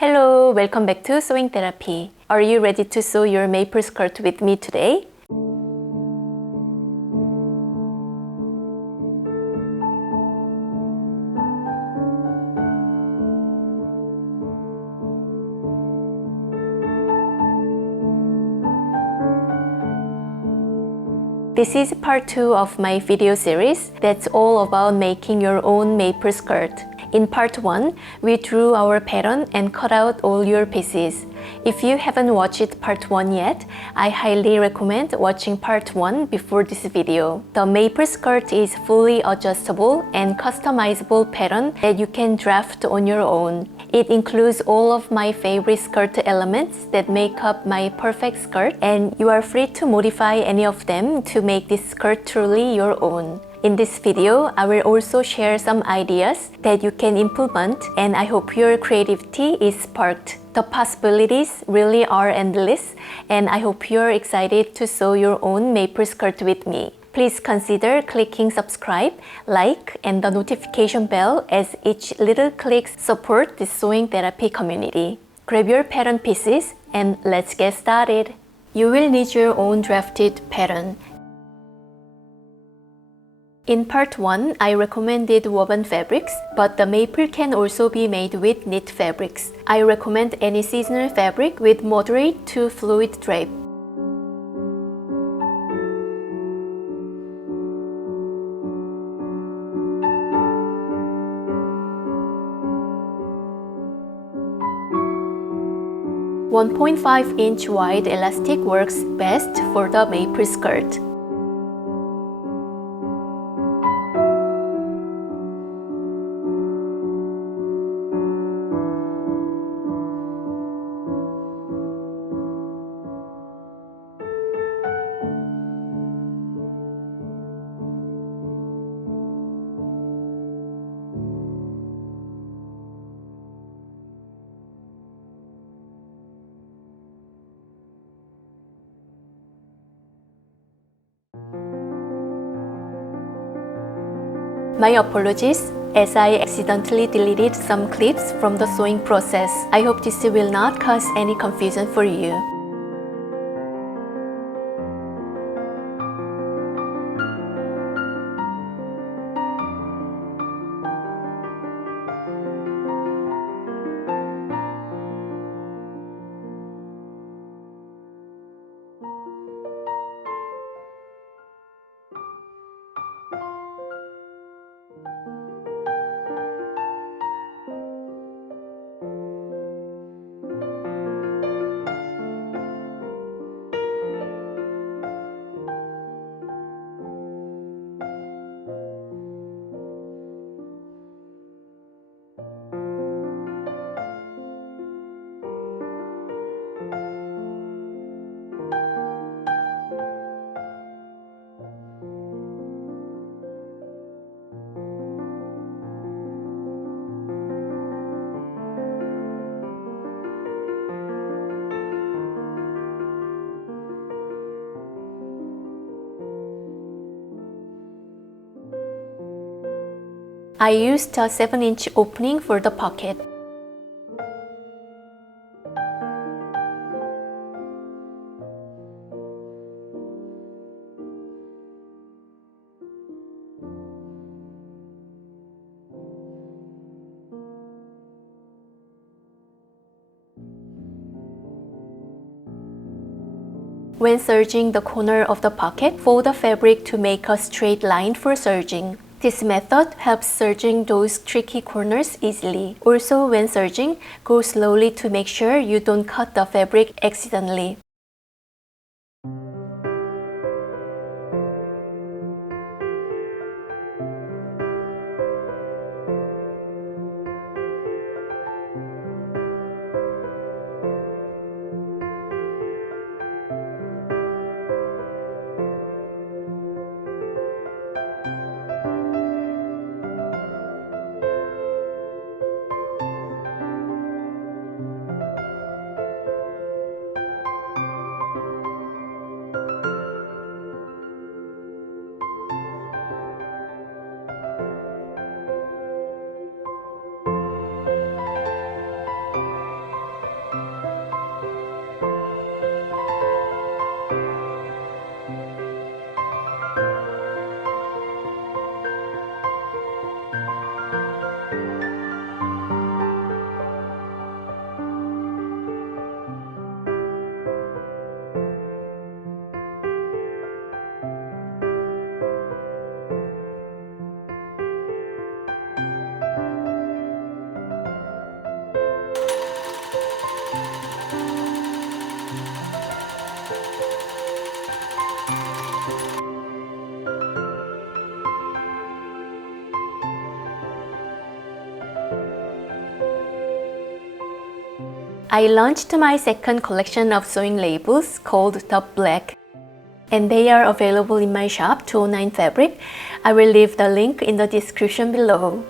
Hello, welcome back to Sewing Therapy. Are you ready to sew your maple skirt with me today? This is part 2 of my video series that's all about making your own maple skirt. In part 1, we drew our pattern and cut out all your pieces. If you haven't watched part 1 yet, I highly recommend watching part 1 before this video. The maple skirt is fully adjustable and customizable pattern that you can draft on your own. It includes all of my favorite skirt elements that make up my perfect skirt, and you are free to modify any of them to make this skirt truly your own. In this video, I will also share some ideas that you can implement, and I hope your creativity is sparked. The possibilities really are endless, and I hope you're excited to sew your own maple skirt with me. Please consider clicking subscribe, like, and the notification bell, as each little click supports the sewing therapy community. Grab your pattern pieces and let's get started. You will need your own drafted pattern. In part 1, I recommended woven fabrics, but the maple can also be made with knit fabrics. I recommend any seasonal fabric with moderate to fluid drape. A 1.5-inch wide elastic works best for the maple skirt. My apologies, as I accidentally deleted some clips from the sewing process. I hope this will not cause any confusion for you. I used a 7-inch opening for the pocket. When serging the corner of the pocket, fold the fabric to make a straight line for serging. This method helps serging those tricky corners easily. Also, when serging, go slowly to make sure you don't cut the fabric accidentally. I launched my second collection of sewing labels called The Black, and they are available in my shop 209 Fabric. I will leave the link in the description below.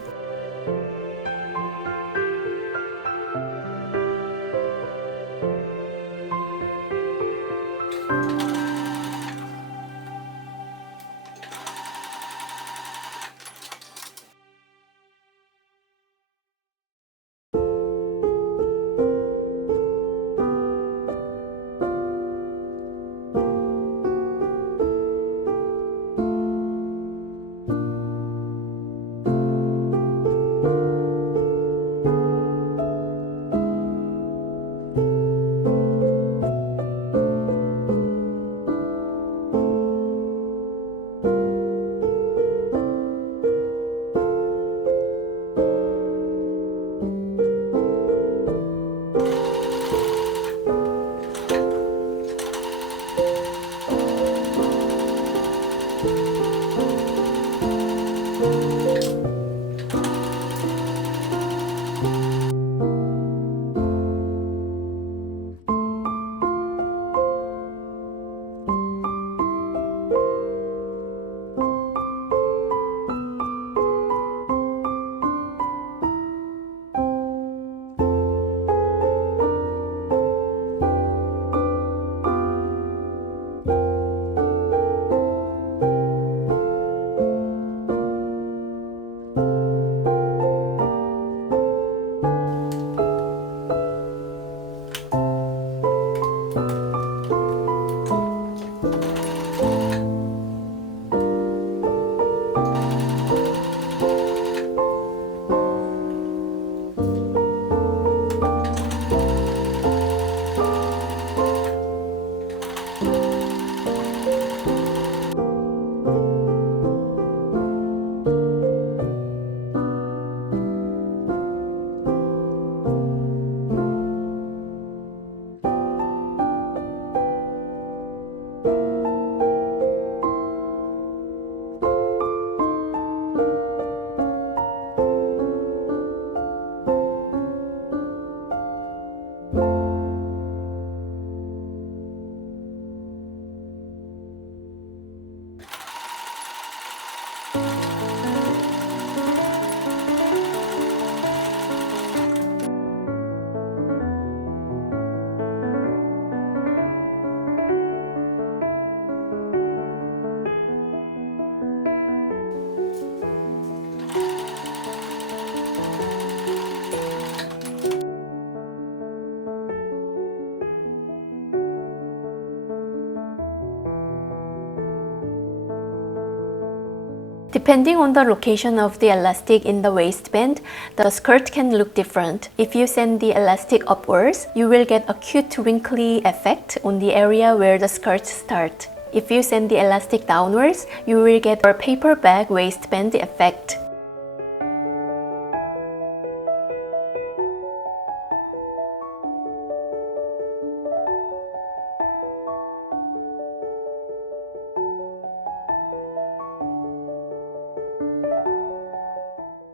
Depending on the location of the elastic in the waistband, the skirt can look different. If you send the elastic upwards, you will get a cute wrinkly effect on the area where the skirts start. If you send the elastic downwards, you will get a paper bag waistband effect.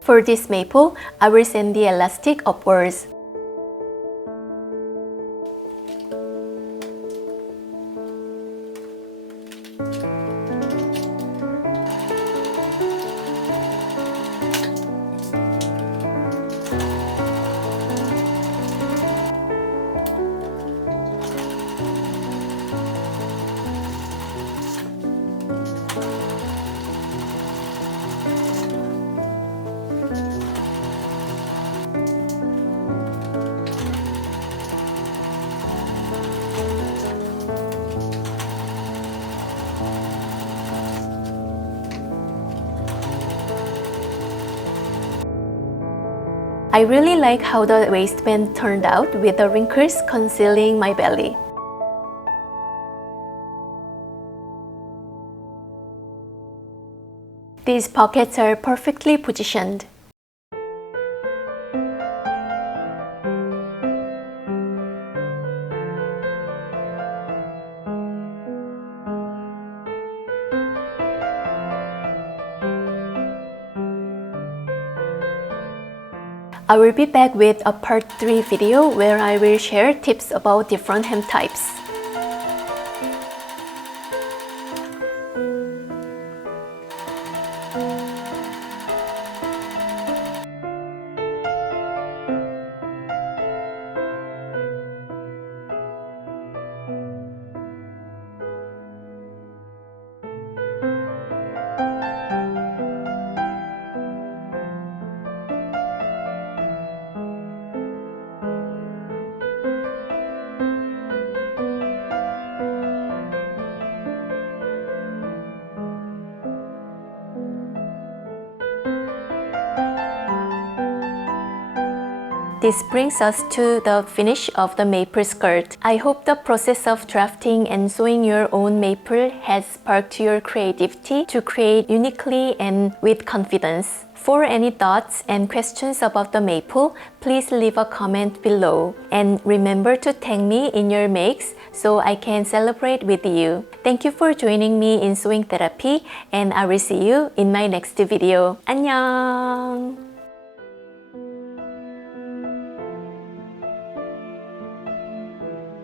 For this maple, I will send the elastic upwards. I really like how the waistband turned out with the wrinkles concealing my belly. These pockets are perfectly positioned. I will be back with a part 3 video where I will share tips about different hem types. This brings us to the finish of the maple skirt. I hope the process of drafting and sewing your own maple has sparked your creativity to create uniquely and with confidence. For any thoughts and questions about the maple, please leave a comment below. And remember to tag me in your makes so I can celebrate with you. Thank you for joining me in sewing therapy, and I will see you in my next video. 안녕!